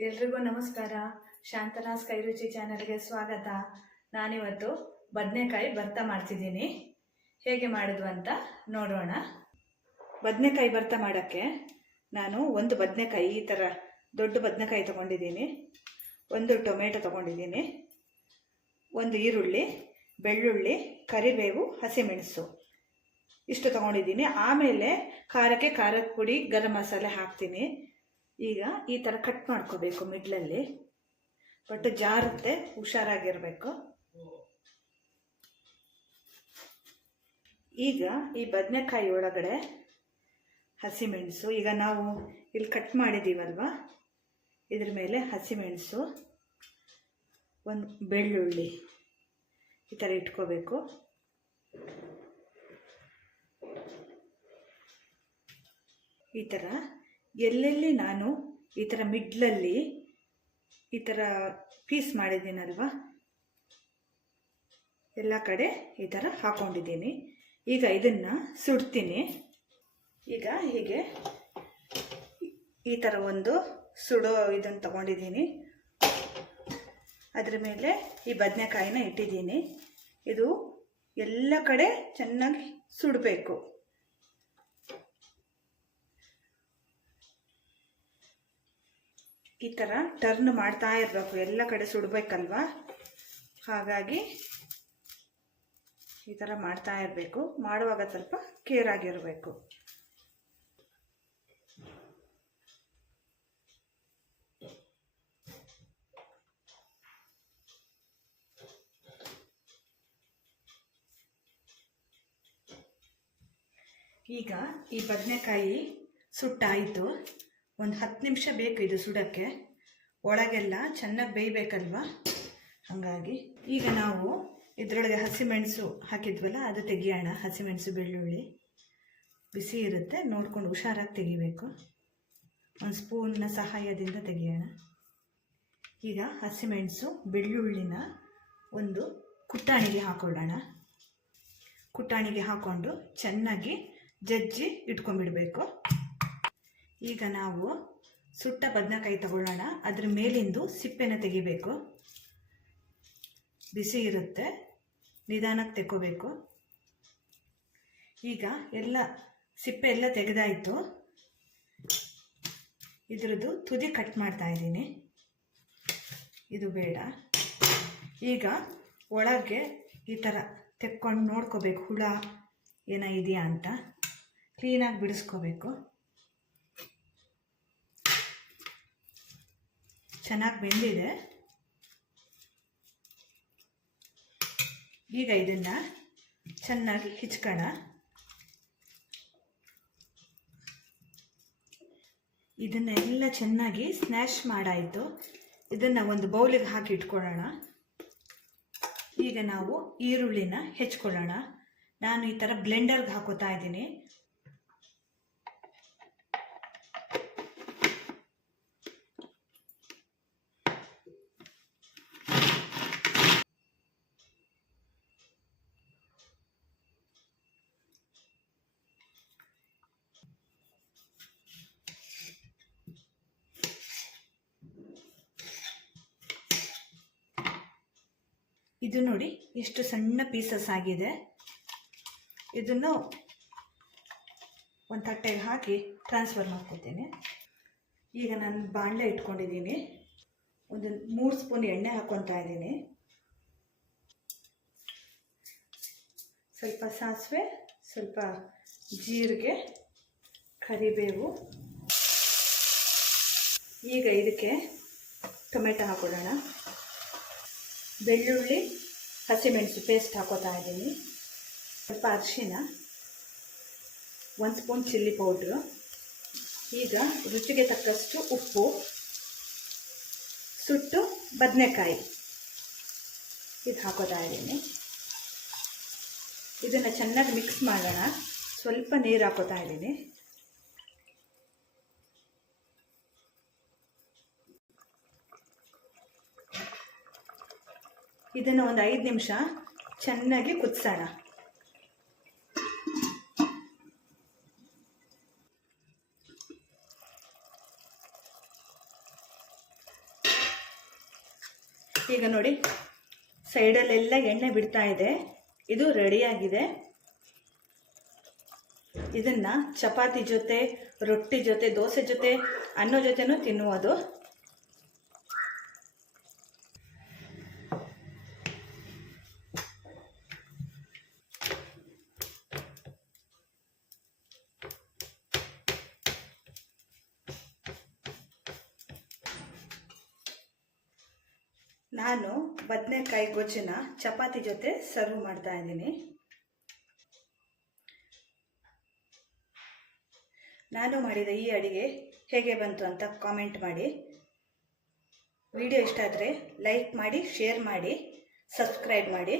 ಎಲ್ರಿಗೂ ನಮಸ್ಕಾರ. ಶಾಂತನಾಸ್ ಕೈರುಚಿ ಚಾನಲ್ಗೆ ಸ್ವಾಗತ. ನಾನಿವತ್ತು ಬದನೆಕಾಯಿ ಭರ್ತ ಮಾಡ್ತಿದ್ದೀನಿ. ಹೇಗೆ ಮಾಡಿದ್ವು ಅಂತ ನೋಡೋಣ. ಬದನೆಕಾಯಿ ಭರ್ತ ಮಾಡೋಕ್ಕೆ ನಾನು ಒಂದು ಬದನೆಕಾಯಿ, ಈ ಥರ ದೊಡ್ಡ ಬದನೆಕಾಯಿ ತೊಗೊಂಡಿದ್ದೀನಿ. ಒಂದು ಟೊಮೆಟೊ ತೊಗೊಂಡಿದ್ದೀನಿ. ಒಂದು ಈರುಳ್ಳಿ, ಬೆಳ್ಳುಳ್ಳಿ, ಕರಿಬೇವು, ಹಸಿಮೆಣಸು ಇಷ್ಟು ತೊಗೊಂಡಿದ್ದೀನಿ. ಆಮೇಲೆ ಖಾರಕ್ಕೆ ಖಾರದ ಪುಡಿ, ಗರಂ ಮಸಾಲೆ ಹಾಕ್ತೀನಿ. ಈಗ ಈ ಥರ ಕಟ್ ಮಾಡ್ಕೋಬೇಕು ಮಿಡ್ಲಲ್ಲಿ ಬಟ್ ಜಾರುತ್ತೆ, ಹುಷಾರಾಗಿರಬೇಕು. ಈಗ ಈ ಬದನೆಕಾಯಿ ಒಳಗಡೆ ಹಸಿಮೆಣಸು, ಈಗ ನಾವು ಇಲ್ಲಿ ಕಟ್ ಮಾಡಿದ್ದೀವಲ್ವ ಇದ್ರ ಮೇಲೆ ಹಸಿಮೆಣಸು, ಒಂದು ಬೆಳ್ಳುಳ್ಳಿ ಈ ಥರ ಇಟ್ಕೋಬೇಕು. ಈ ಥರ ಎಲ್ಲೆಲ್ಲಿ ನಾನು ಈ ಥರ ಮಿಡ್ಲಲ್ಲಿ ಈ ಥರ ಪೀಸ್ ಮಾಡಿದ್ದೀನಲ್ವ? ಎಲ್ಲ ಕಡೆ ಈ ಥರ ಹಾಕೊಂಡಿದ್ದೀನಿ. ಈಗ ಇದನ್ನು ಸುಡ್ತೀನಿ. ಈಗ ಹೀಗೆ ಈ ಥರ ಒಂದು ಸುಡೋ ಇದನ್ನು ತಗೊಂಡಿದ್ದೀನಿ. ಅದ್ರ ಮೇಲೆ ಈ ಬದನೆಕಾಯಿನ ಇಟ್ಟಿದ್ದೀನಿ. ಇದು ಎಲ್ಲ ಕಡೆ ಚೆನ್ನಾಗಿ ಸುಡಬೇಕು. ಈ ಥರ ಟರ್ನ್ ಮಾಡ್ತಾ ಇರಬೇಕು. ಎಲ್ಲ ಕಡೆ ಸುಡಬೇಕಲ್ವಾ? ಹಾಗಾಗಿ ಈ ಥರ ಮಾಡ್ತಾ ಇರಬೇಕು. ಮಾಡುವಾಗ ಸ್ವಲ್ಪ ಕೇರ್ ಆಗಿರಬೇಕು. ಈಗ ಈ ಬದನೆಕಾಯಿ ಸುಟ್ಟಾಯಿತು. ಒಂದು ಹತ್ತು ನಿಮಿಷ ಬೇಕು ಇದು ಸುಡೋಕ್ಕೆ. ಒಳಗೆಲ್ಲ ಚೆನ್ನಾಗಿ ಬೇಯಬೇಕಲ್ವಾ? ಹಾಗಾಗಿ ಈಗ ನಾವು ಇದರೊಳಗೆ ಹಸಿಮೆಣಸು ಹಾಕಿದ್ವಲ್ಲ, ಅದು ತೆಗಿಯೋಣ. ಹಸಿಮೆಣಸು, ಬೆಳ್ಳುಳ್ಳಿ. ಬಿಸಿ ಇರುತ್ತೆ, ನೋಡ್ಕೊಂಡು ಹುಷಾರಾಗಿ ತೆಗಿಬೇಕು. ಒಂದು ಸ್ಪೂನ್ನ ಸಹಾಯದಿಂದ ತೆಗಿಯೋಣ. ಈಗ ಹಸಿಮೆಣಸು, ಬೆಳ್ಳುಳ್ಳಿನ ಒಂದು ಕುಟ್ಟಾಣಿಗೆ ಹಾಕೊಳ್ಳೋಣ. ಕುಟ್ಟಾಣಿಗೆ ಹಾಕ್ಕೊಂಡು ಚೆನ್ನಾಗಿ ಜಜ್ಜಿ ಇಟ್ಕೊಂಡ್ಬಿಡಬೇಕು. ಈಗ ನಾವು ಸುಟ್ಟ ಬದನೆಕಾಯಿ ತಗೊಳ್ಳೋಣ. ಅದ್ರ ಮೇಲಿಂದು ಸಿಪ್ಪೆನ ತೆಗಿಬೇಕು. ಬಿಸಿ ಇರುತ್ತೆ. ನಿಧಾನಕ್ಕೆ ತೆಕ್ಕೋಬೇಕು. ಈಗ ಎಲ್ಲ ಸಿಪ್ಪೆ ಎಲ್ಲ ತೆಗೆದಾಯಿತು. ಇದ್ರದ್ದು ತುದಿ ಕಟ್ ಮಾಡ್ತಾ ಇದ್ದೀನಿ. ಇದು ಬೇಡ. ಈಗ ಒಳಗೆ ಈ ಥರ ತೆಕ್ಕೊಂಡು ನೋಡ್ಕೋಬೇಕು. ಹುಳ ಏನೋ ಇದೆಯಾ ಅಂತ. ಕ್ಲೀನಾಗಿ ಬಿಡಿಸ್ಕೋಬೇಕು. ಚೆನ್ನಾಗಿ ಬೆಂದಿದೆ. ಈಗ ಇದನ್ನು ಚೆನ್ನಾಗಿ ಹಿಚ್ಕೋಣ ಇದನ್ನೆಲ್ಲ ಚೆನ್ನಾಗಿ ಸ್ನ್ಯಾಶ್ ಮಾಡಾಯಿತು. ಇದನ್ನು ಒಂದು ಬೌಲಿಗೆ ಹಾಕಿ ಇಟ್ಕೊಳ್ಳೋಣ. ಈಗ ನಾವು ಈರುಳ್ಳಿನ ಹೆಚ್ಕೊಳ್ಳೋಣ. ನಾನು ಈ ಥರ ಬ್ಲೆಂಡರ್ಗೆ ಹಾಕೋತಾ ಇದ್ದೀನಿ. ಇದು ನೋಡಿ ಎಷ್ಟು ಸಣ್ಣ ಪೀಸಸ್ ಆಗಿದೆ. ಇದನ್ನು ಒಂದು ತಟ್ಟೆಗೆ ಹಾಕಿ ಟ್ರಾನ್ಸ್ಫರ್ ಮಾಡ್ಕೊತೀನಿ. ಈಗ ನಾನು ಬಾಣಲೆ ಇಟ್ಕೊಂಡಿದ್ದೀನಿ. ಒಂದು ಮೂರು ಸ್ಪೂನ್ ಎಣ್ಣೆ ಹಾಕ್ಕೊತಾ ಇದ್ದೀನಿ. ಸ್ವಲ್ಪ ಸಾಸಿವೆ, ಸ್ವಲ್ಪ ಜೀರಿಗೆ, ಕರಿಬೇವು. ಈಗ ಇದಕ್ಕೆ ಟೊಮೆಟೊ ಹಾಕೊಳ್ಳೋಣ ಬೆಳ್ಳುಳ್ಳಿ, ಹಸಿಮೆಣಸು ಪೇಸ್ಟ್ ಹಾಕೋತಾ ಇದ್ದೀನಿ. ಸ್ವಲ್ಪ ಅರಿಶಿನ, ಒಂದು ಸ್ಪೂನ್ ಚಿಲ್ಲಿ ಪೌಡ್ರು ಈಗ ರುಚಿಗೆ ತಕ್ಕಷ್ಟು ಉಪ್ಪು, ಸುಟ್ಟು ಬದನೆಕಾಯಿ. ಇದು ಹಾಕೋತಾ ಇದ್ದೀನಿ. ಇದನ್ನು ಚೆನ್ನಾಗಿ ಮಿಕ್ಸ್ ಮಾಡೋಣ. ಸ್ವಲ್ಪ ನೀರು ಹಾಕೋತಾ ಇದ್ದೀನಿ. ಇದನ್ನು ಒಂದು ಐದು ನಿಮಿಷ ಚೆನ್ನಾಗಿ ಕುದಿಸೋಣ. ಈಗ ನೋಡಿ, ಸೈಡಲ್ಲೆಲ್ಲ ಎಣ್ಣೆ ಬಿಡ್ತಾ ಇದೆ. ಇದು ರೆಡಿಯಾಗಿದೆ. ಇದನ್ನ ಚಪಾತಿ ಜೊತೆ, ರೊಟ್ಟಿ ಜೊತೆ, ದೋಸೆ ಜೊತೆ, ಅನ್ನೋ ಜೊತೆನೂ ತಿನ್ನುವುದು. ನಾನು ಬದನೆಕಾಯಿ ಗೊಜ್ಜನ್ನ ಚಪಾತಿ ಜೊತೆ ಸರ್ವ್ ಮಾಡ್ತಾ ಇದ್ದೀನಿ. ನಾನು ಮಾಡಿದ ಈ ಅಡಿಗೆ ಹೇಗೆ ಬಂತು ಅಂತ ಕಾಮೆಂಟ್ ಮಾಡಿ. ವಿಡಿಯೋ ಇಷ್ಟ ಆದರೆ ಲೈಕ್ ಮಾಡಿ ಶೇರ್ ಮಾಡಿ ಸಬ್ಸ್ಕ್ರೈಬ್ ಮಾಡಿ.